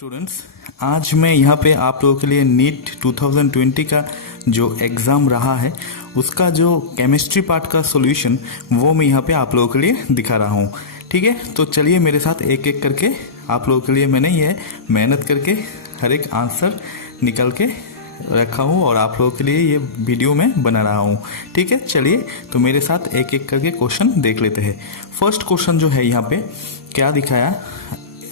Students, आज मैं यहाँ पे आप लोगों के लिए नीट 2020 का जो एग्ज़ाम रहा है उसका जो केमिस्ट्री पार्ट का सॉल्यूशन वो मैं यहाँ पे आप लोगों के लिए दिखा रहा हूँ। ठीक है, तो चलिए मेरे साथ एक एक करके आप लोगों के लिए मैंने ये मेहनत करके हर एक आंसर निकल के रखा हूँ और आप लोगों के लिए ये वीडियो में बना रहा हूँ। ठीक है, चलिए तो मेरे साथ एक एक करके क्वेश्चन देख लेते हैं। फर्स्ट क्वेश्चन जो है यहाँ पे क्या दिखाया,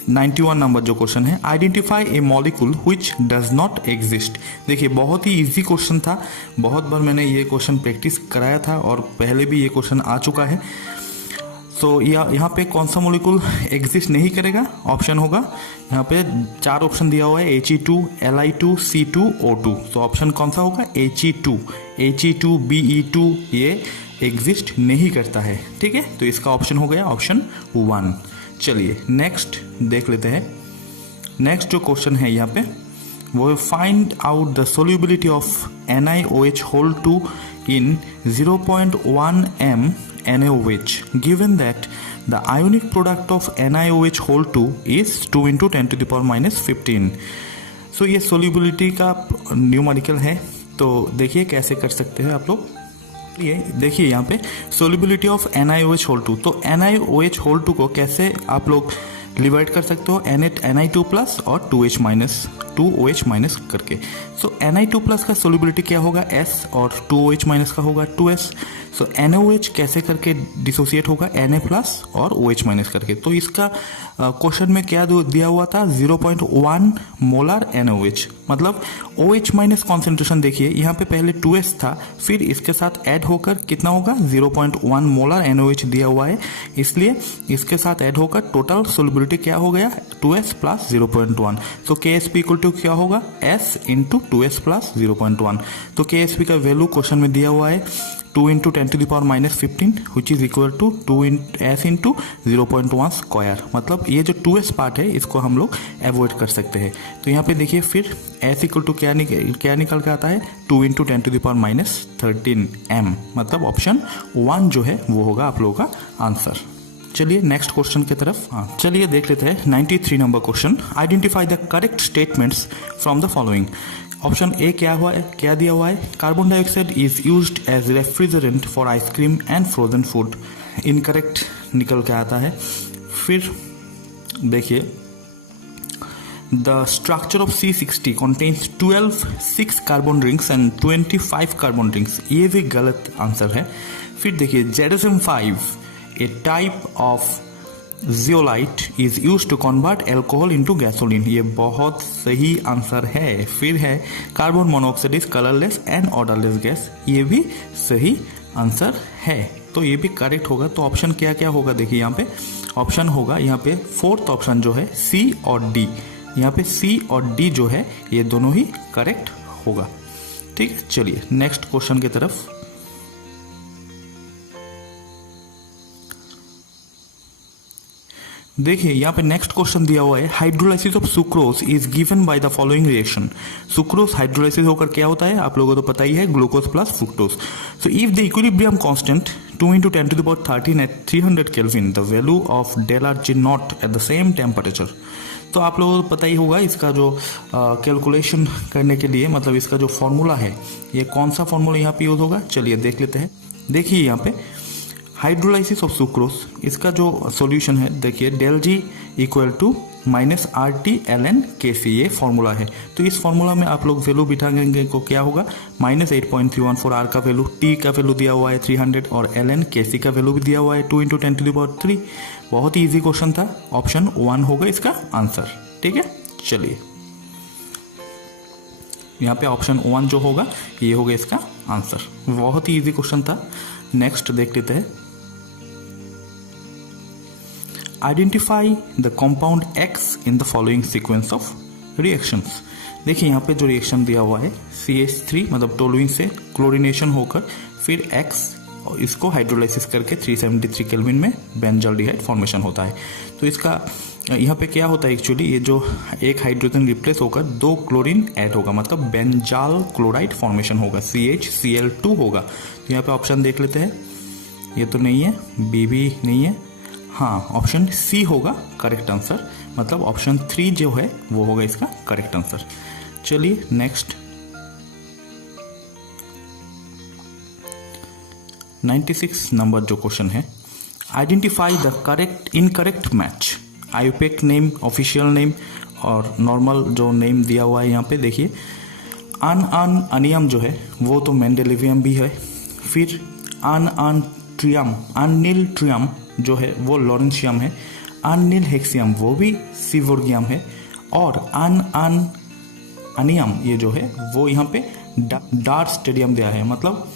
91 नंबर जो क्वेश्चन है, identify A molecule which does not exist. देखिए बहुत ही इजी क्वेश्चन था, बहुत बार मैंने ये क्वेश्चन प्रैक्टिस कराया था और पहले भी ये क्वेश्चन आ चुका है। तो यहाँ पे कौन सा मॉलिक्यूल एग्जिस्ट नहीं करेगा, ऑप्शन होगा यहाँ पे 4 ऑप्शन दिया हुआ है, He2, Li2, C2, O2। तो ऑप्शन कौन सा होगा, He2, Be2 ये एग्जिस्ट नहीं करता है। ठीक है, तो इसका ऑप्शन हो गया ऑप्शन 1। चलिए नेक्स्ट देख लेते हैं। नेक्स्ट जो क्वेश्चन है यहाँ पे वो find out the solubility of NiOH whole 2 in 0.1 m NaOH given that the ionic product of NiOH whole 2 is 2 into 10 to the power minus 15। सो ये सोल्यूबिलिटी का न्यूमेरिकल है, तो देखिए कैसे कर सकते हैं आप लोग। ये देखिए यहाँ पे सोल्यूबिलिटी ऑफ NiOH होल 2, तो NiOH होल 2 को कैसे आप लोग डिवाइड कर सकते हो, Ni2 प्लस और 2H माइनस 2OH माइनस करके। सो Ni2 प्लस का सोल्यूबिलिटी क्या होगा S और 2OH माइनस का होगा 2S। सो NaOH कैसे करके डिसोसिएट होगा, Na प्लस और OH माइनस करके। तो इसका क्वेश्चन में क्या दिया हुआ था, 0.1 मोलर NaOH, मतलब OH माइनस कॉन्सेंट्रेशन देखिए यहाँ पे पहले 2S था, फिर इसके साथ ऐड होकर कितना होगा 0.1 मोलर NaOH दिया हुआ है, इसलिए इसके साथ ऐड होकर टोटल सोल्यूबिलिटी क्या हो गया 2S प्लस 0.1। तो KSP इक्वल टू क्या होगा S इंटू 2S प्लस 0.1। तो KSP का वैल्यू क्वेश्चन में दिया हुआ है 2 into 10 to the power minus 15 which is equal to 2S into 0.1 square. मतलब ये जो 2S पार्ट है इसको हम लोग अवॉइड कर सकते हैं। तो यहाँ पे देखिए फिर S इक्वल टू क्या निकल के आता है 2 into 10 to the power minus 13 m, मतलब ऑप्शन 1 जो है वो होगा आप लोगों का आंसर। चलिए नेक्स्ट क्वेश्चन की तरफ चलिए देख लेते हैं। 93 number question, identify the correct statements from the following. Option A क्या दिया हुआ है, carbon dioxide is used as refrigerant for ice cream and frozen food, incorrect निकल के आता है। फिर देखिए the structure of C60 contains 12 6 carbon rings and 25 carbon rings, ये भी गलत आंसर है। फिर देखिए ZSM5 a type of zeolite is used to convert alcohol into gasoline, ये बहुत सही आंसर है। फिर है carbon monoxide is colourless and odourless gas, ये भी सही आंसर है, तो ये भी करेक्ट होगा। तो ऑप्शन क्या क्या होगा देखिए यहाँ पे ऑप्शन होगा यहाँ पे फोर्थ ऑप्शन जो है C और D, यहाँ पे C और D जो है ये दोनों ही करेक्ट होगा। ठीक है, चलिए नेक्स्ट क्वेश्चन की तरफ। देखिए यहाँ पे नेक्स्ट क्वेश्चन दिया हुआ है, hydrolysis of sucrose is given by the following reaction. Sucrose hydrolysis होकर क्या होता है आप लोगों को तो पता ही है, glucose plus fructose. So if the equilibrium constant 2 into 10 to the power 13 at 300 Kelvin, the value of del R G naught at the same temperature। तो आप लोगों को पता ही होगा इसका जो कैलकुलेशन करने के लिए, मतलब इसका जो फॉर्मूला है ये कौन सा फॉर्मूला यहाँ पे यूज होगा, चलिए देख लेते हैं। देखिए यहाँ पे हाइड्रोलाइसिस ऑफ सुक्रोज, इसका जो सॉल्यूशन है देखिए del G equal to minus RT ln Kc, ये फॉर्मूला है। तो इस फॉर्मूला में आप लोग वैल्यू बिठाएंगे को क्या होगा माइनस 8.314, R का वैल्यू, T का वैल्यू दिया हुआ है 300 और ln Kc का वैल्यू भी दिया हुआ है 2 इंटू 10 टू द पावर 3। बहुत ही ईजी क्वेश्चन था, ऑप्शन 1 होगा इसका आंसर। ठीक है, चलिए यहाँ पे ऑप्शन 1 जो होगा ये होगा इसका आंसर, बहुत ही ईजी क्वेश्चन था। नेक्स्ट देख लेते हैं, identify the compound X in the following sequence of reactions. देखिए यहाँ पे जो रिएक्शन दिया हुआ है CH3 मतलब टोलुइन से क्लोरीनेशन होकर फिर X और इसको हाइड्रोलाइसिस करके 373 केल्विन में बेंजाल्डिहाइड फॉर्मेशन होता है। तो इसका यहाँ पे क्या होता है एक्चुअली, ये जो एक हाइड्रोजन रिप्लेस होकर 2 क्लोरीन ऐड होगा, मतलब बेंजाल क्लोराइड फॉर्मेशन होगा, CHCl2 होगा। तो यहाँ पे ऑप्शन देख लेते हैं, ये तो नहीं है, B भी नहीं है, हाँ ऑप्शन सी होगा करेक्ट आंसर, मतलब ऑप्शन 3 जो है वो होगा इसका करेक्ट आंसर। चलिए नेक्स्ट 96 नंबर जो क्वेश्चन है, identify the correct incorrect match. IUPAC name, official name और नॉर्मल जो नेम दिया हुआ है यहाँ पे देखिए। अनियम जो है वो तो मेंडेलिवियम भी है, फिर अनिल ट्रियम जो है वो लॉरेंशियम है, अनिल हेक्सियम वो भी सीवोर्गियम है, और अनियम ये जो है वो यहाँ पे डार्ट स्टेडियम दिया है। मतलब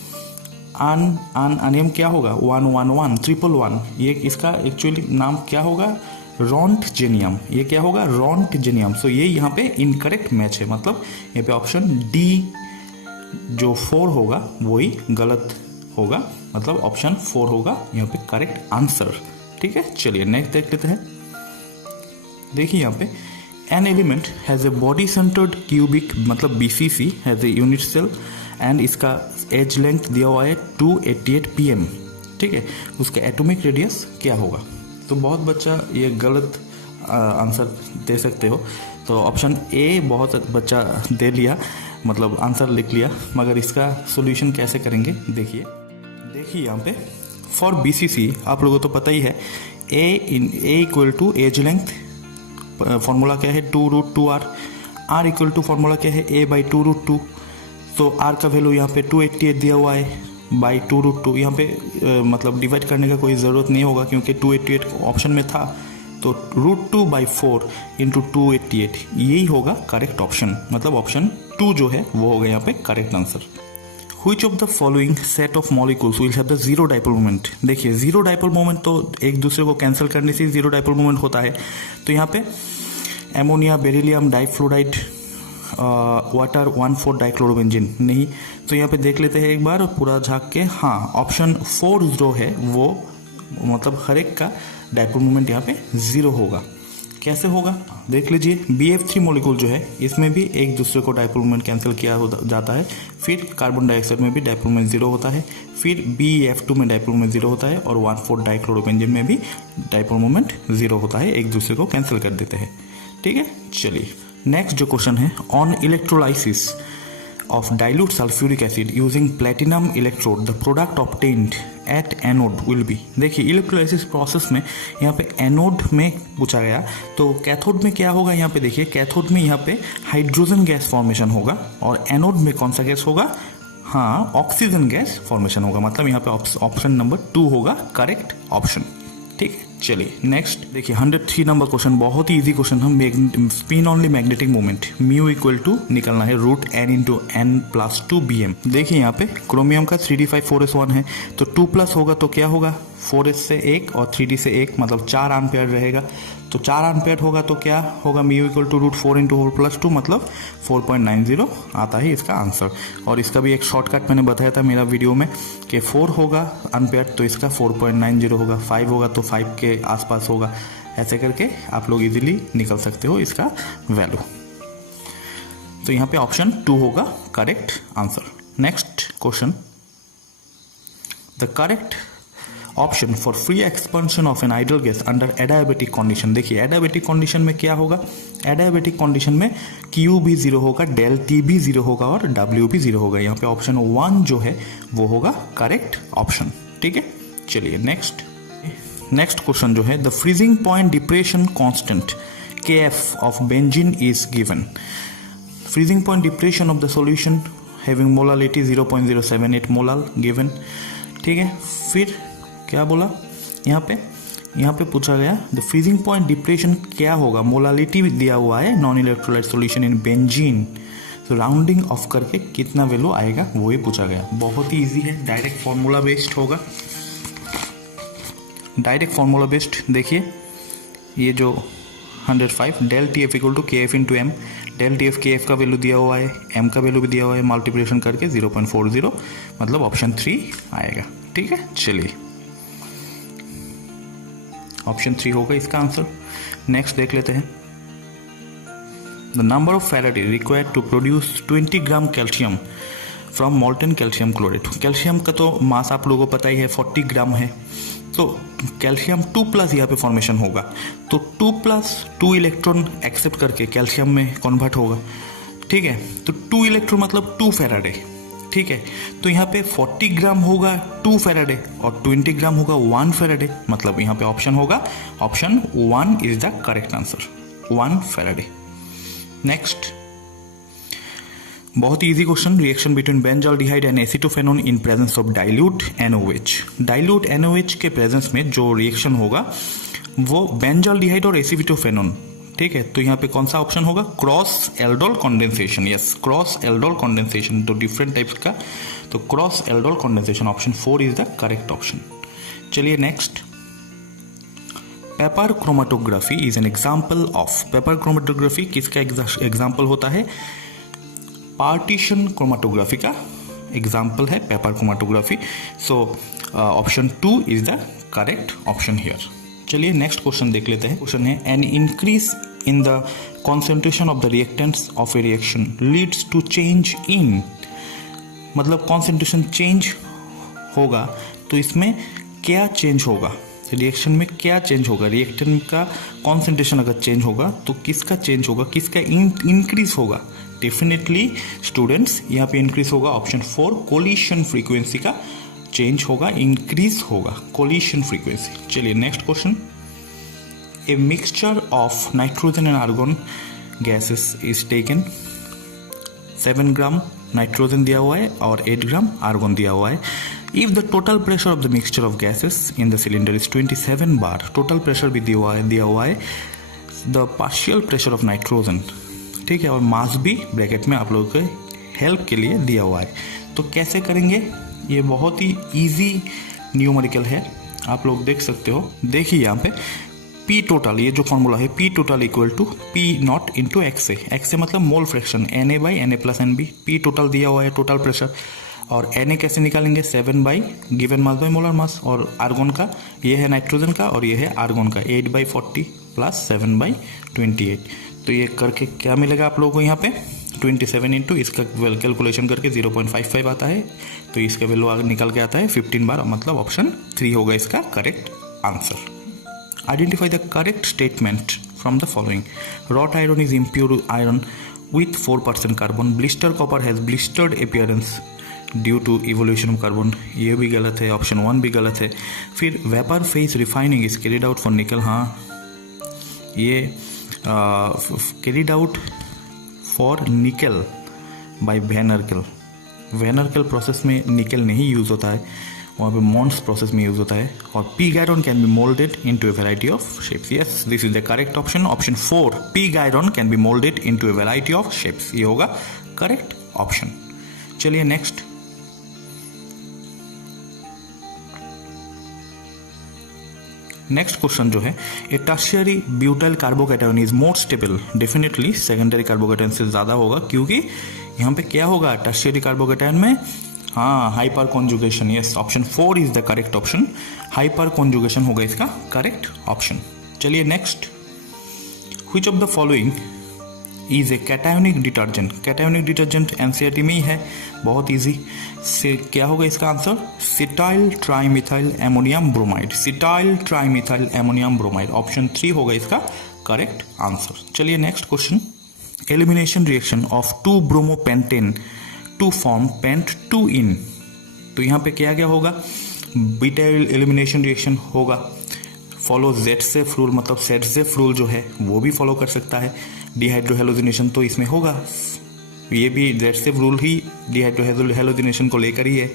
अनियम क्या होगा 111 111, ये इसका एक्चुअली नाम क्या होगा रॉन्टजेनियम, ये क्या होगा रॉन्टजेनियम। सो ये यहाँ पे इनकरेक्ट मैच है, मतलब यहाँ पे ऑप्शन डी जो 4 होगा वही गलत होगा, मतलब ऑप्शन 4 होगा यहाँ पे करेक्ट आंसर। ठीक है, चलिए नेक्स्ट देख लेते हैं। देखिए यहाँ पे an element has a body centred cubic मतलब BCC has a unit cell and इसका एज लेंथ दिया हुआ है 288 pm। ठीक है, उसका एटॉमिक रेडियस क्या होगा। तो बहुत बच्चा ये गलत आंसर दे सकते हो, तो ऑप्शन ए बहुत बच्चा दे लिया, मतलब आंसर लिख लिया, मगर इसका सॉल्यूशन कैसे करेंगे देखिए यहाँ पे फॉर BCC आप लोगों को तो पता ही है a equal to edge length, formula क्या है 2√2r, r equal to formula क्या है a/2√2। तो r का वैल्यू यहाँ पे 288 दिया हुआ है बाई 2√2, यहाँ पे मतलब डिवाइड करने का कोई ज़रूरत नहीं होगा क्योंकि 288 ऑप्शन में था, तो √2/4 इंटू 288 यही होगा करेक्ट ऑप्शन, मतलब ऑप्शन 2 जो है वो होगा यहाँ पे correct answer. Which of the following set of molecules will have the zero dipole moment। देखिए जीरो डाइपोल मोमेंट तो एक दूसरे को कैंसिल करने से जीरो डाइपोल मोमेंट होता है, तो यहाँ पे ammonia, beryllium difluoride, water 1,4 dichlorobenzene नहीं। तो यहाँ पे देख लेते हैं एक बार पूरा झाँक के। हाँ, ऑप्शन 4 जो है वो मतलब हर एक का डाइपोल मोमेंट यहाँ पे जीरो होगा। कैसे होगा देख लीजिए, BF3 मॉलिक्यूल जो है इसमें भी एक दूसरे को डाइपोल मोमेंट कैंसिल किया जाता है, फिर कार्बन डाइऑक्साइड में भी डाइपोल मोमेंट जीरो होता है, फिर BF2 में डाइपोल मोमेंट जीरो होता है, और 1,4 डाइक्लोरोबेंजीन में भी डाइपोल मोमेंट जीरो होता है, एक दूसरे को कैंसिल कर देते हैं। ठीक है, चलिए नेक्स्ट जो क्वेश्चन है, on electrolysis of dilute sulfuric acid using platinum electrode the product obtained at anode will be। देखिए इलेक्ट्रोलाइसिस प्रोसेस में यहाँ पे एनोड में पूछा गया, तो कैथोड में क्या होगा यहाँ पे देखिए, कैथोड में यहाँ पे हाइड्रोजन गैस फॉर्मेशन होगा, और एनोड में कौन सा गैस होगा, हाँ ऑक्सीजन गैस फॉर्मेशन होगा, मतलब यहाँ पे ऑप्शन नंबर 2 होगा करेक्ट ऑप्शन। ठीक है, चलिए नेक्स्ट देखिए 103 नंबर क्वेश्चन, बहुत ही इजी क्वेश्चन है। Spin only magnetic moment mu equal to निकलना है √n इंटू n+2 bm। देखिए यहाँ पे क्रोमियम का 3d5 है, तो 2+ होगा तो क्या होगा 4s से 1 और 3d से 1, मतलब 4 एम्पेयर रहेगा, तो 4 एम्पेयर होगा तो क्या होगा म्यू इक्वल टू √4 इंटू 4+2 मतलब 4.90 आता है इसका आंसर। और इसका भी एक शॉर्टकट मैंने बताया था मेरा वीडियो में कि 4 होगा एम्पेयर तो इसका 4.90 होगा, 5 होगा तो 5 के आसपास होगा, ऐसे करके आप लोग इजीली निकल सकते हो इसका वैल्यू। तो यहाँ पे ऑप्शन 2 होगा correct answer. Next question, the correct option for free expansion of an ideal gas under adiabatic condition. देखिए एडायाबेटिक कंडीशन में क्या होगा, एडायाबेटिक कंडीशन में Q भी जीरो होगा, डेल T भी जीरो होगा और W भी जीरो होगा। यहाँ पे ऑप्शन 1 जो है वो होगा करेक्ट ऑप्शन। ठीक है, चलिए नेक्स्ट क्वेश्चन जो है, the freezing point depression constant Kf of benzene is given. Freezing point depression of the solution having molality 0.078 molal given. ठीक है, फिर क्या बोला यहाँ पे पूछा गया द फ्रीजिंग पॉइंट डिप्रेशन क्या होगा, मोलालिटी दिया हुआ है non electrolyte solution in benzene, तो राउंडिंग ऑफ करके कितना वैल्यू आएगा वो ही पूछा गया। बहुत ही इजी है, डायरेक्ट फॉर्मूला बेस्ड होगा, डायरेक्ट फॉर्मूला बेस्ड। देखिए ये जो 105 del TF equal to KF into M, del TF KF का वैल्यू दिया हुआ है, M का वैल्यू भी दिया हुआ है, मल्टीप्लिकेशन करके 0.40 मतलब ऑप्शन 3 आएगा। ठीक है, चलिए ऑप्शन 3 होगा इसका आंसर। नेक्स्ट देख लेते हैं, the number of faraday required to produce 20 gram calcium from molten calcium chloride. Calcium का तो मास आप लोगों को पता ही है 40 ग्राम है, तो कैल्शियम 2+ यहाँ पे फॉर्मेशन होगा, तो 2+ 2 इलेक्ट्रॉन एक्सेप्ट करके कैल्शियम में कन्वर्ट होगा, ठीक है। तो 2 इलेक्ट्रॉन मतलब 2 फैराडे, ठीक है। तो यहाँ पे 40 ग्राम होगा 2 फैराडे और 20 ग्राम होगा 1 फैराडे, मतलब यहाँ पे ऑप्शन होगा option 1 is the correct answer, 1 faraday. Next, बहुत easy question, reaction between benzaldehyde and acetophenone in presence of dilute NaOH। Dilute NaOH के प्रेजेंस में जो रिएक्शन होगा वो बेंजल्डिहाइड और एसीटोफेनोन, ठीक है। तो यहाँ पे कौन सा ऑप्शन होगा, cross aldol condensation, yes, cross aldol condensation, तो डिफरेंट टाइप्स का, तो cross aldol condensation, option 4 is the correct option. चलिए next, paper chromatography is an example of, paper chromatography किसका एग्जाम्पल होता है, पार्टीशन क्रोमेटोग्राफी का एग्जाम्पल है paper chromatography, so option 2 is the correct option here. चलिए next question देख लेते हैं। क्वेश्चन है, an increase in the concentration of the reactants of a reaction leads to change in, मतलब कॉन्सेंट्रेशन चेंज होगा तो इसमें क्या चेंज होगा, रिएक्शन में क्या चेंज होगा, रिएक्टेंट का कॉन्सेंट्रेशन अगर चेंज होगा तो किसका चेंज होगा, किसका इंक्रीज होगा, डेफिनेटली स्टूडेंट्स यहाँ पे इंक्रीज होगा, ऑप्शन 4 कोलिशन फ्रीक्वेंसी का चेंज होगा, इंक्रीज होगा कोलिशन फ्रीक्वेंसी। चलिए next question, a mixture of nitrogen and argon gases is taken, 7 gram nitrogen दिया हुआ है और 8 ग्राम आर्गन दिया हुआ है। If the total pressure of the mixture of gases in the cylinder is 27 bar, total pressure भी दिया हुआ है, the partial pressure of nitrogen, ठीक है, और मास भी ब्रैकेट में आप लोगों के हेल्प के लिए दिया हुआ है। तो कैसे करेंगे, ये बहुत ही इजी न्यूमेरिकल है, आप लोग देख सकते हो, देखिए यहाँ पे P टोटल, ये जो फॉर्मूला है P total equal to P0 into XA, XA मतलब mole fraction, Na by Na plus NB, P total दिया हुआ है टोटल प्रेशर, और Na कैसे निकालेंगे, 7 by given mass by molar mass, और आर्गन का ये है नाइट्रोजन का और ये है आर्गन का, 8/40 प्लस 7/28, तो ये करके क्या मिलेगा आप लोगों को यहाँ पे 27 इंटू इसका कैलकुलेशन करके 0.55 आता है, तो इसका वैल्यू आगे निकल के आता है 15 बार, मतलब ऑप्शन 3 होगा इसका correct answer. Identify the correct statement from the following, wrought iron is impure iron with 4% carbon, blister copper has blistered appearance due to evolution of carbon, ये भी गलत है, ऑप्शन 1 भी गलत है। फिर vapour phase refining is carried out for निकल, हाँ ये कैरिड आउट फॉर निकल बाय वैन अर्केल प्रोसेस में निकल नहीं यूज होता है, वहाँ पे मॉन्स प्रोसेस में यूज होता है। और pig iron can be moulded into a variety of shapes, yes this is the correct option, option 4 pig iron can be moulded into a variety of shapes, ये होगा करेक्ट ऑप्शन। चलिए next, next question जो है, a tertiary butyl carbocation is more stable, definitely secondary carbocation से ज्यादा होगा, क्योंकि यहाँ पे क्या होगा टर्शियरी कार्बोकैटायन में, हाँ hyperconjugation, yes option 4 is the correct option, hyperconjugation होगा इसका करेक्ट ऑप्शन। चलिए next, which of the following is a cationic detergent, cationic detergent NCERT में ही है, बहुत इजी से, क्या होगा इसका answer, cetyl trimethyl ammonium bromide, cetyl trimethyl ammonium bromide, option 3 होगा इसका करेक्ट आंसर। चलिए next question, elimination reaction of 2 bromopentane to form pent 2 ene, तो यहाँ पे क्या क्या होगा, बीटा एलिमिनेशन रिएक्शन होगा, फॉलो जेटसेफ रूल, मतलब सेटसेफ रूल जो है वो भी फॉलो कर सकता है, डिहाइड्रोहेलोजिनेशन तो इसमें होगा, ये भी जेटसेफ रूल ही डिहाइड्रोहेलोजिनेशन को लेकर ही है।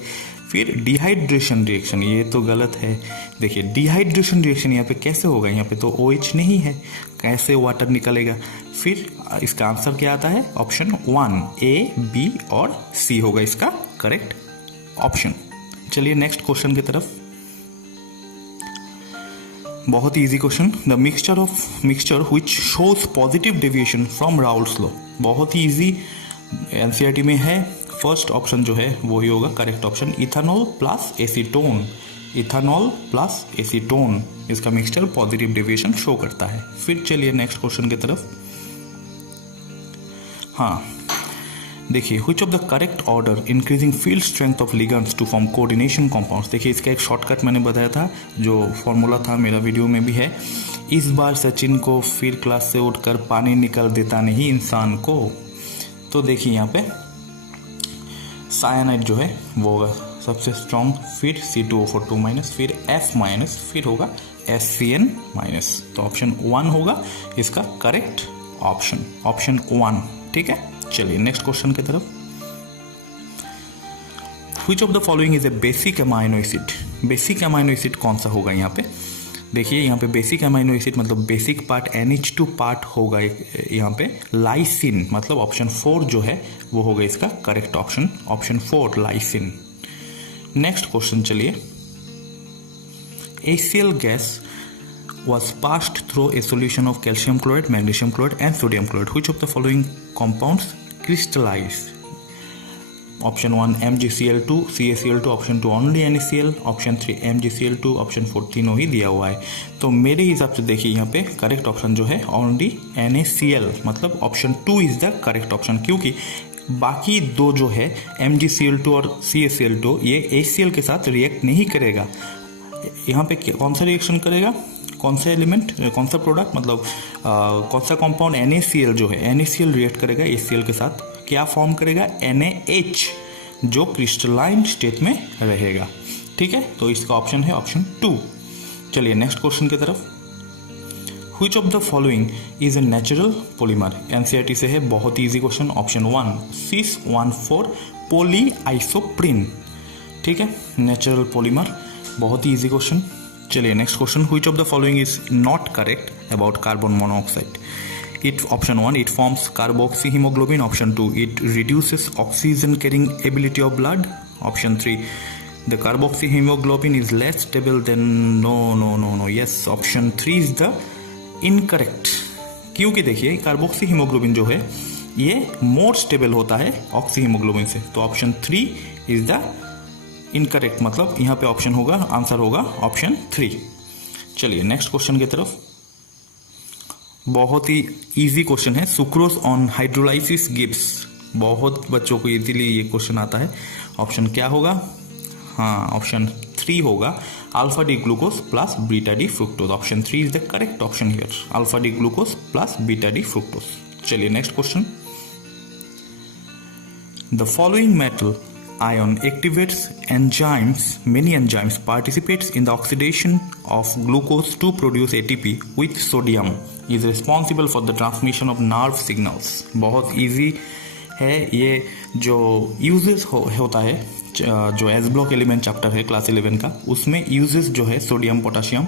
फिर डिहाइड्रेशन रिएक्शन, ये तो गलत है, देखिए डिहाइड्रेशन रिएक्शन यहाँ पे कैसे होगा, यहाँ पे तो OH नहीं है, कैसे वाटर निकलेगा। फिर इसका आंसर क्या आता है, ऑप्शन 1 A, B और C होगा इसका करेक्ट ऑप्शन। चलिए नेक्स्ट क्वेश्चन की तरफ, बहुत ही easy question, the mixture which shows positive deviation from Raoult's law, बहुत ही इजी एनसीईआरटी में है, फर्स्ट ऑप्शन जो है वो ही होगा correct option, ethanol plus acetone, ethanol plus acetone इसका मिक्सचर पॉजिटिव डेविएशन शो करता है। फिर चलिए नेक्स्ट क्वेश्चन की तरफ, हाँ देखिए which of the correct order increasing field strength of ligands to form coordination compounds. देखिए इसका एक शॉर्टकट मैंने बताया था, जो फॉर्मूला था मेरा वीडियो में भी है। इस बार सचिन को फिर क्लास से उठकर पानी निकल देता नहीं इंसान को। तो देखिए यहाँ पे साइनाइड जो है वो होगा सबसे स्ट्रॉन्ग, फिर C2O4 माइनस, फिर F माइनस, फिर होगा SCN माइनस। तो ऑप्शन 1 होगा इसका करेक्ट ऑप्शन, ऑप्शन 1। ठीक है, चलिए नेक्स्ट क्वेश्चन की तरफ। Which of the following is a basic amino acid? Basic amino acid कौन सा होगा यहाँ पे? देखिए यहाँ पे बेसिक अमाइनो एसिड मतलब बेसिक पार्ट NH2 पार्ट होगा यहाँ पे लाइसिन, मतलब ऑप्शन 4 जो है वो होगा इसका correct option, option 4 lysine. Next question चलिए। HCl gas was passed through a solution of calcium chloride, magnesium chloride and sodium chloride. Which of the following compounds crystallize? Option 1 MgCl2, CaCl2, option 2 only NaCl, option 3 MgCl2, option 4 तीनों ही दिया हुआ है। तो मेरे हिसाब से देखिए यहाँ पे करेक्ट ऑप्शन जो है only NaCl, मतलब option 2 is the correct option, क्योंकि बाकी दो जो है MgCl2 और CaCl2 ये HCl के साथ रिएक्ट नहीं करेगा। यहाँ पे कौन सा रिएक्शन करेगा, कौन सा एलिमेंट, कौन सा प्रोडक्ट, मतलब कौन सा कंपाउंड NaCl जो है NaCl रिएक्ट करेगा HCl के साथ, क्या फॉर्म करेगा NaH, जो क्रिस्टलाइन स्टेट में रहेगा। ठीक है, तो इसका ऑप्शन है ऑप्शन 2। चलिए नेक्स्ट क्वेश्चन की तरफ। Which of the following is a natural polymer? NCERT से है, बहुत easy question, option 1 cis-1,4 polyisoprene। ठीक है, नेचुरल पॉलीमर, बहुत ही इजी क्वेश्चन। चलिए next question. Which of the following is not correct about carbon monoxide? It option 1 it forms carboxyhemoglobin, option 2 it reduces oxygen carrying ability of blood, option 3 the carboxyhemoglobin is less stable than no yes option 3 is the incorrect, क्योंकि देखिए carboxy haemoglobin जो है ये more stable होता है oxy haemoglobin से। तो option 3 is the incorrect, मतलब यहाँ पे ऑप्शन होगा, आंसर होगा ऑप्शन 3। चलिए नेक्स्ट क्वेश्चन की तरफ। बहुत ही इजी क्वेश्चन है, सुक्रोज ऑन हाइड्रोलाइसिस गिव्स। बहुत बच्चों को इजीली ये क्वेश्चन आता है। ऑप्शन क्या होगा, हाँ ऑप्शन 3 होगा alpha D glucose plus beta D fructose. Option 3 is the correct option here, alpha D glucose plus beta D fructose. चलिए next question. The following metal ion activates enzymes, many enzymes participates in the oxidation of glucose to produce ATP with sodium, is responsible for the transmission of nerve signals। बहुत easy है ये, जो uses होता है, जो S block element chapter है class 11 का, उसमें यूजेस जो है सोडियम पोटाशियम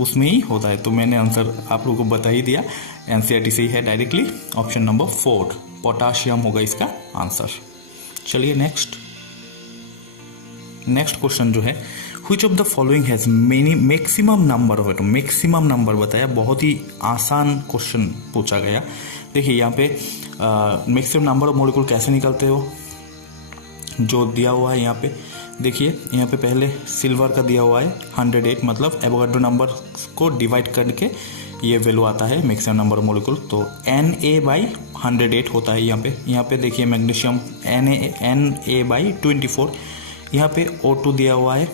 उसमें ही होता है। तो मैंने आंसर आप लोगों को बता ही दिया, एनसीईआरटी से ही है डायरेक्टली, ऑप्शन नंबर 4 पोटाशियम होगा इसका आंसर। चलिए नेक्स्ट क्वेश्चन जो है, which of the following has many maximum number of atom, maximum number बताया, बहुत ही आसान क्वेश्चन पूछा गया। देखिए यहाँ पे मैक्सिमम नंबर ऑफ मॉलिक्यूल कैसे निकलते हो, जो दिया हुआ है यहाँ पे देखिए, यहाँ पे पहले सिल्वर का दिया हुआ है 108, मतलब एवोगाड्रो नंबर को डिवाइड करके ये वैल्यू आता है मैक्सिमम नंबर ऑफ मॉलिक्यूल। तो Na/108 होता है यहाँ पे देखिए मैग्नीशियम Na/24, यहाँ पे O2 दिया हुआ है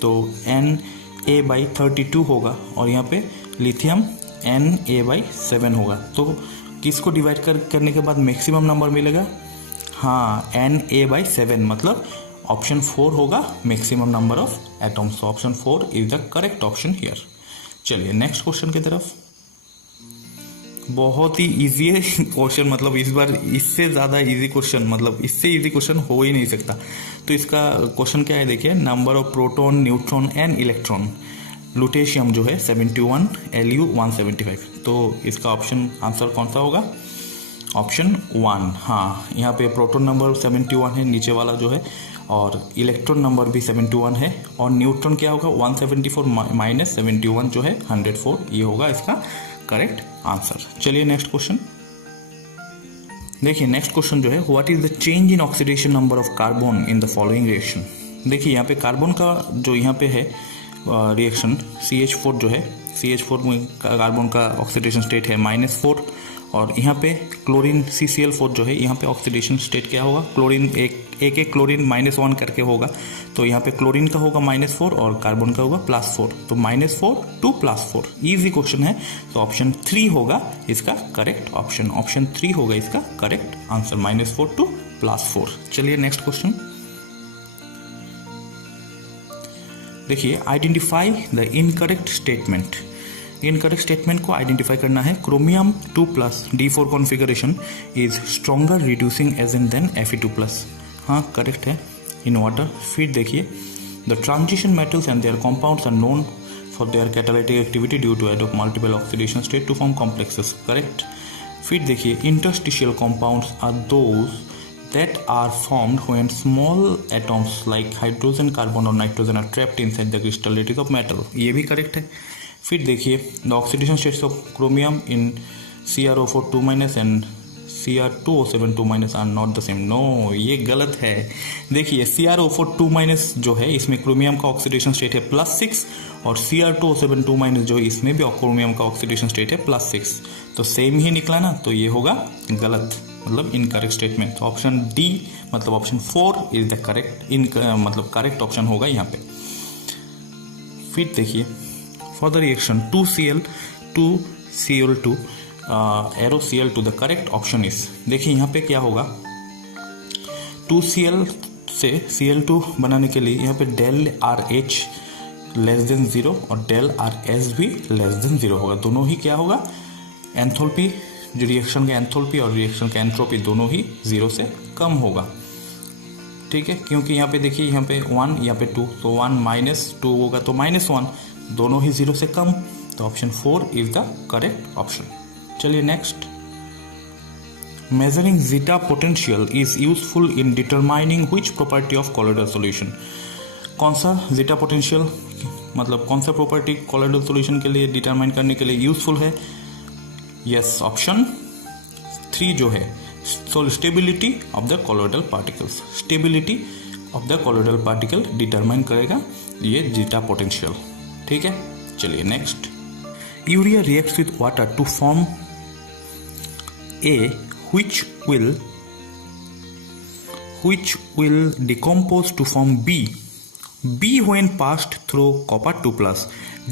तो Na/32 होगा, और यहाँ पे लिथियम Na/7 होगा। तो किसको डिवाइड करने के बाद मैक्सिमम नंबर मिलेगा, हाँ Na/7, मतलब ऑप्शन 4 होगा maximum number of atoms. Option 4 is the correct option here. चलिए नेक्स्ट क्वेश्चन की तरफ। बहुत ही इजी है क्वेश्चन, मतलब इस बार इससे ज़्यादा इजी क्वेश्चन, मतलब इससे इजी क्वेश्चन हो ही नहीं सकता। तो इसका क्वेश्चन क्या है देखिए, number of proton, neutron and electron, lutetium जो है 71, Lu 175। तो इसका ऑप्शन आंसर कौन सा होगा, ऑप्शन 1। हाँ यहाँ पे प्रोटॉन नंबर 71 है नीचे वाला जो है, और इलेक्ट्रॉन नंबर भी 71 है, और न्यूट्रॉन क्या होगा 174 माइनस 71 जो है 104, ये होगा इसका करेक्ट आंसर। चलिए नेक्स्ट क्वेश्चन देखिए। नेक्स्ट क्वेश्चन जो है, what is the change in oxidation number of carbon in the following reaction. देखिए यहाँ पे कार्बन का जो यहाँ पे है रिएक्शन CH4 जो है, CH4 में कार्बन का ऑक्सीडेशन स्टेट है -4, और यहाँ पे क्लोरीन CCl4 जो है, यहाँ पे ऑक्सीडेशन स्टेट क्या होगा, क्लोरीन एक क्लोरीन -1 करके होगा, तो यहाँ पे क्लोरीन का होगा -4 और कार्बन का होगा +4, तो -4 to +4, इजी क्वेश्चन है। तो ऑप्शन 3 होगा इसका करेक्ट ऑप्शन, ऑप्शन 3 होगा इसका करेक्ट आंसर, -4 to +4। चलिए नेक्स्ट क्वेश्चन देखिए, identify the incorrect statement. Incorrect statement को आइडेंटिफाई करना है। Chromium 2+ D4 configuration is stronger reducing agent than Fe2+। हाँ करेक्ट है इन वाटर। फिर देखिए, the transition metals and their compounds are known for their catalytic activity due to aid of multiple oxidation state to form complexes, correct. फिर देखिए, interstitial compounds are those that are formed when small atoms like hydrogen, carbon और nitrogen are trapped inside the crystallities of metal, ये भी correct है। फिर देखिए, the oxidation states of chromium in CrO4 2- and Cr2O7 2- are not the same, no ये गलत है। देखिए, CrO4 2- जो है इसमें क्रोमियम का ऑक्सीडेशन स्टेट है +6 और Cr2O7 2- जो इसमें भी क्रोमियम का ऑक्सीडेशन स्टेट है +6, तो सेम ही निकला ना, तो ये होगा गलत, मतलब इनकरेक्ट स्टेटमेंट। तो ऑप्शन डी मतलब ऑप्शन 4 इज द करेक्ट मतलब करेक्ट ऑप्शन होगा यहाँ पे। फिर देखिए, for the reaction 2Cl 2Cl2 arrow Cl2 the correct option is, देखिए यहाँ पे क्या होगा, 2Cl से Cl2 बनाने के लिए यहाँ पे ΔRH <0 और ΔRS भी <0 होगा, दोनों ही क्या होगा, एंथैल्पी, जो रिएक्शन का एंथैल्पी और रिएक्शन का एंट्रोपी दोनों ही 0 से कम होगा, ठीक है। क्योंकि यहाँ पे देखिए, यहाँ पे 1 यहाँ पे 2, तो 1 - 2 होगा तो -1, दोनों ही 0 से कम, तो option 4 is the correct option. चलिए next, measuring zeta potential is useful in determining which property of colloidal solution. कौन सा जीटा पोटेंशियल मतलब कौन सा प्रॉपर्टी कोलोइडल सॉल्यूशन के लिए डिटरमाइन करने के लिए यूजफुल है? यस, ऑप्शन 3 जो है, stability of the colloidal particles, stability of the colloidal particle determine करेगा ये जीटा पोटेंशियल, ठीक है। चलिए next, urea reacts with water to form A which will decompose to form B. B when passed through copper 2+,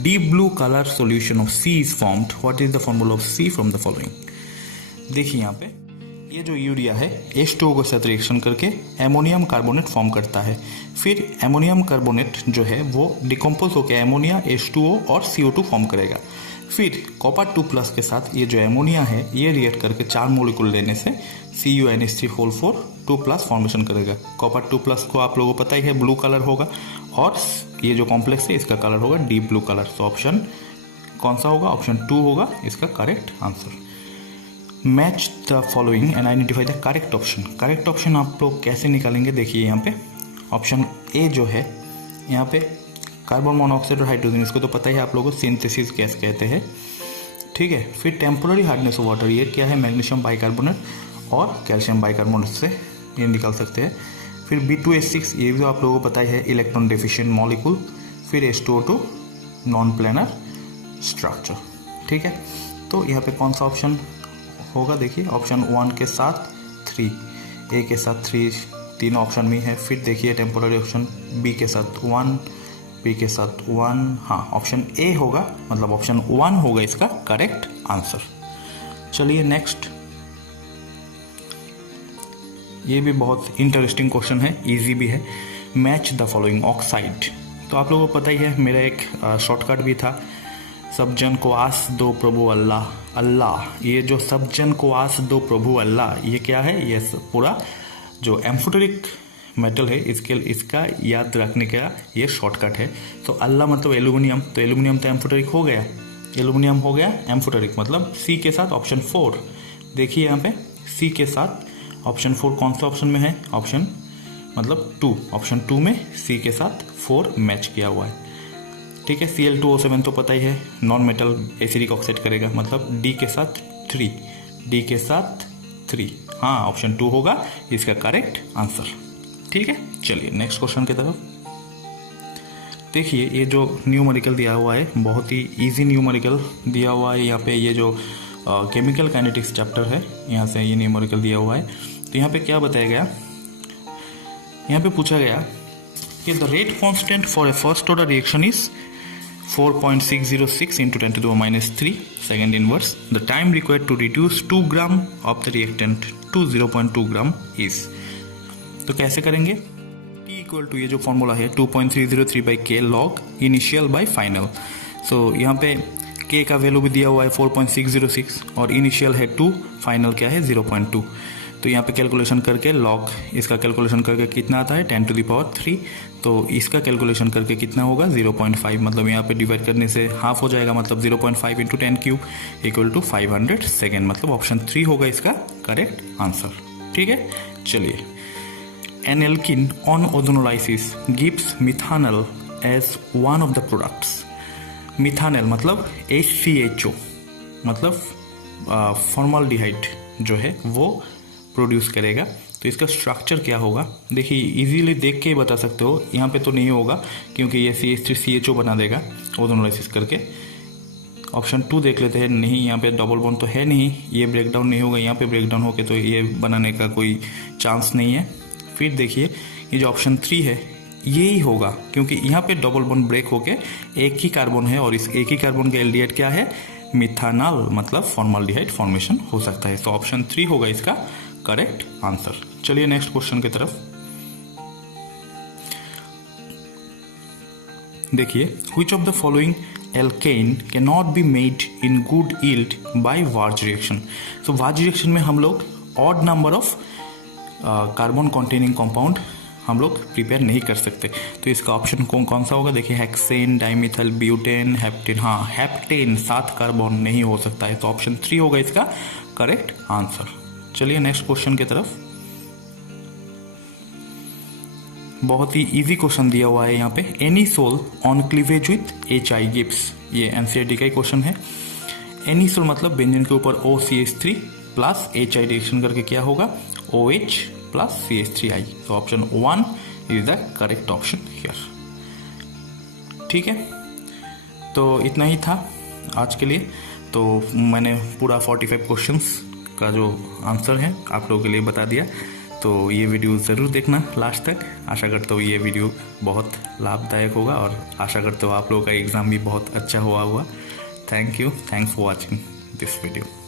deep blue color solution of C is formed. What is the formula of C from the following? देखिए यहाँ पे ये जो urea है H2O के साथ reaction करके ammonium carbonate form करता है। फिर एमोनियम कार्बोनेट जो है वो डिकम्पोज होकर एमोनिया H2O और CO2 फॉर्म करेगा। फिर कॉपर 2+ के साथ ये जो एमोनिया है ये रिएक्ट करके 4 मोलिक्यूल लेने से CuNH3 2+ फॉर्मेशन करेगा। कॉपर 2+ को आप लोगों को पता ही है ब्लू कलर होगा और ये जो कॉम्प्लेक्स है इसका कलर होगा डीप ब्लू कलर। तो ऑप्शन कौन सा होगा? ऑप्शन 2 होगा इसका correct answer. Match the following and identify the correct option. Correct option आप लोग कैसे निकालेंगे? देखिए यहाँ पे ऑप्शन ए जो है यहाँ पे कार्बन मोनोऑक्साइड और हाइड्रोजन, इसको तो पता ही है आप लोगों को, सिंथेसिस गैस कहते हैं, ठीक है। फिर टेम्पोररी हार्डनेस ऑफ वाटर, ये क्या है? मैग्नीशियम बाइकार्बोनेट और कैल्शियम बाइकार्बोनेट से ये निकाल सकते हैं। फिर B2H6, ये भी आप लोगों को पता ही है, इलेक्ट्रॉन डेफिशिएंट मॉलिक्यूल। फिर H2O2 नॉन प्लेनर स्ट्रक्चर, ठीक है। तो यहाँ पे कौन सा ऑप्शन होगा? देखिए ऑप्शन 1 के साथ 3, ए के साथ 3, तीनों ऑप्शन में है। फिर देखिए टेम्पोररी ऑप्शन बी के साथ 1, बी के साथ 1, हाँ ऑप्शन ए होगा, मतलब ऑप्शन 1 होगा इसका करेक्ट आंसर। चलिए नेक्स्ट, ये भी बहुत इंटरेस्टिंग क्वेश्चन है, इजी भी है। Match the following oxide. तो आप लोगों को पता ही है, मेरा एक शॉर्टकट भी था, सब जन को आस दो प्रभु अल्लाह अल्लाह। ये जो सब जन को आस दो प्रभु अल्लाह, ये क्या है? ये पूरा जो एम्फोटेरिक मेटल है इसका याद रखने का ये शॉर्टकट है। तो अल्लाह मतलब एल्यूमिनियम, तो एल्यूमिनियम तो एम्फोटेरिक हो गया, एल्यूमिनियम हो गया एम्फोटेरिक, मतलब सी के साथ ऑप्शन 4। देखिए यहाँ पे सी के साथ ऑप्शन 4 कौन सा ऑप्शन में है? ऑप्शन मतलब 2, ऑप्शन 2 में सी के साथ 4 मैच किया हुआ है, ठीक है। Cl2O7 तो पता ही है, नॉन मेटल एसिडिक ऑक्साइड करेगा, मतलब डी के साथ 3, डी के साथ 3, हाँ ऑप्शन 2 होगा इसका करेक्ट आंसर, ठीक है। चलिए नेक्स्ट क्वेश्चन की तरफ देखिए। ये जो न्यूमेरिकल दिया हुआ है बहुत ही इजी न्यूमेरिकल दिया हुआ है। यहाँ पे ये जो केमिकल काइनेटिक्स चैप्टर है, यहाँ से ये न्यूमेरिकल दिया हुआ है। तो यहाँ पे क्या बताया गया, यहाँ पे पूछा गया कि the rate constant for a first order reaction is 4.606 into 10 to the minus 3 second inverse. The time required to reduce 2 gram of the reactant to 0.2 gram is. तो कैसे करेंगे, T इक्वल टू ये जो फॉर्मूला है 2.303 by K log initial by final. So यहाँ पे K का value भी दिया हुआ है 4.606 और इनिशियल है 2, फाइनल क्या है 0.2। तो यहाँ पे कैलकुलेशन करके लॉग इसका कैलकुलेशन करके कितना आता है 10 to the power 3। तो इसका कैलकुलेशन करके कितना होगा 0.5, मतलब यहाँ पे डिवाइड करने से हाफ हो जाएगा, मतलब 0.5 into 10 cube equal to 500 second, मतलब ऑप्शन 3 होगा इसका करेक्ट आंसर। ठीक है, चलिए। An alkene on ozonolysis gives methanal as one of the products. Methanal मतलब HCHO, मतलब फॉर्मल्डिहाइड जो है वो प्रोड्यूस करेगा। तो इसका स्ट्रक्चर क्या होगा, देखिए इजीली देख के ही बता सकते हो, यहाँ पे तो नहीं होगा क्योंकि ये CH3CHO बना देगा ओजोनोलाइसिस करके। ऑप्शन 2 देख लेते हैं, नहीं यहाँ पे डबल बॉन्ड तो है नहीं, ये ब्रेक डाउन नहीं होगा, यहाँ पे ब्रेक डाउन होके तो ये बनाने का कोई चांस नहीं है। फिर देखिए ये जो ऑप्शन 3 है यही होगा, क्योंकि यहाँ पे डबल बॉन्ड ब्रेक होके एक ही कार्बन है और इस एक ही कार्बन का एल्डिहाइड क्या है मिथानल, मतलब फॉर्मल्डिहाइड फॉर्मेशन हो सकता है। तो ऑप्शन 3 होगा इसका करेक्ट आंसर। चलिए नेक्स्ट क्वेश्चन की तरफ देखिए। Which of the following alkane can not be made in good yield by Wurtz reaction. So Wurtz reaction में हम लोग odd number of carbon containing compound हम लोग प्रिपेयर नहीं कर सकते। तो इसका ऑप्शन कौन सा होगा, देखिए हेक्सेन, डाइमिथाइल ब्यूटेन, हेप्टेन। हाँ, हेप्टेन 7 कार्बन नहीं हो सकता है, तो ऑप्शन 3 होगा इसका करेक्ट आंसर। चलिए नेक्स्ट क्वेश्चन की तरफ। बहुत ही इजी क्वेश्चन दिया हुआ है यहाँ पे। Anisole on cleavage with HI gives, ये NCERT का ही क्वेश्चन है। एनी सोल मतलब बेंजीन के ऊपर OCH3 प्लस HI रिएक्शन करके क्या होगा OH प्लस CH3I। तो option 1 is the correct option here. ठीक है, तो इतना ही था आज के लिए। तो मैंने पूरा 45 क्वेश्चंस का जो आंसर है आप लोगों के लिए बता दिया। तो ये वीडियो ज़रूर देखना लास्ट तक। आशा करता हूँ ये वीडियो बहुत लाभदायक होगा और आशा करता हूँ आप लोगों का एग्ज़ाम भी बहुत अच्छा हुआ। Thank you, thanks for watching this video.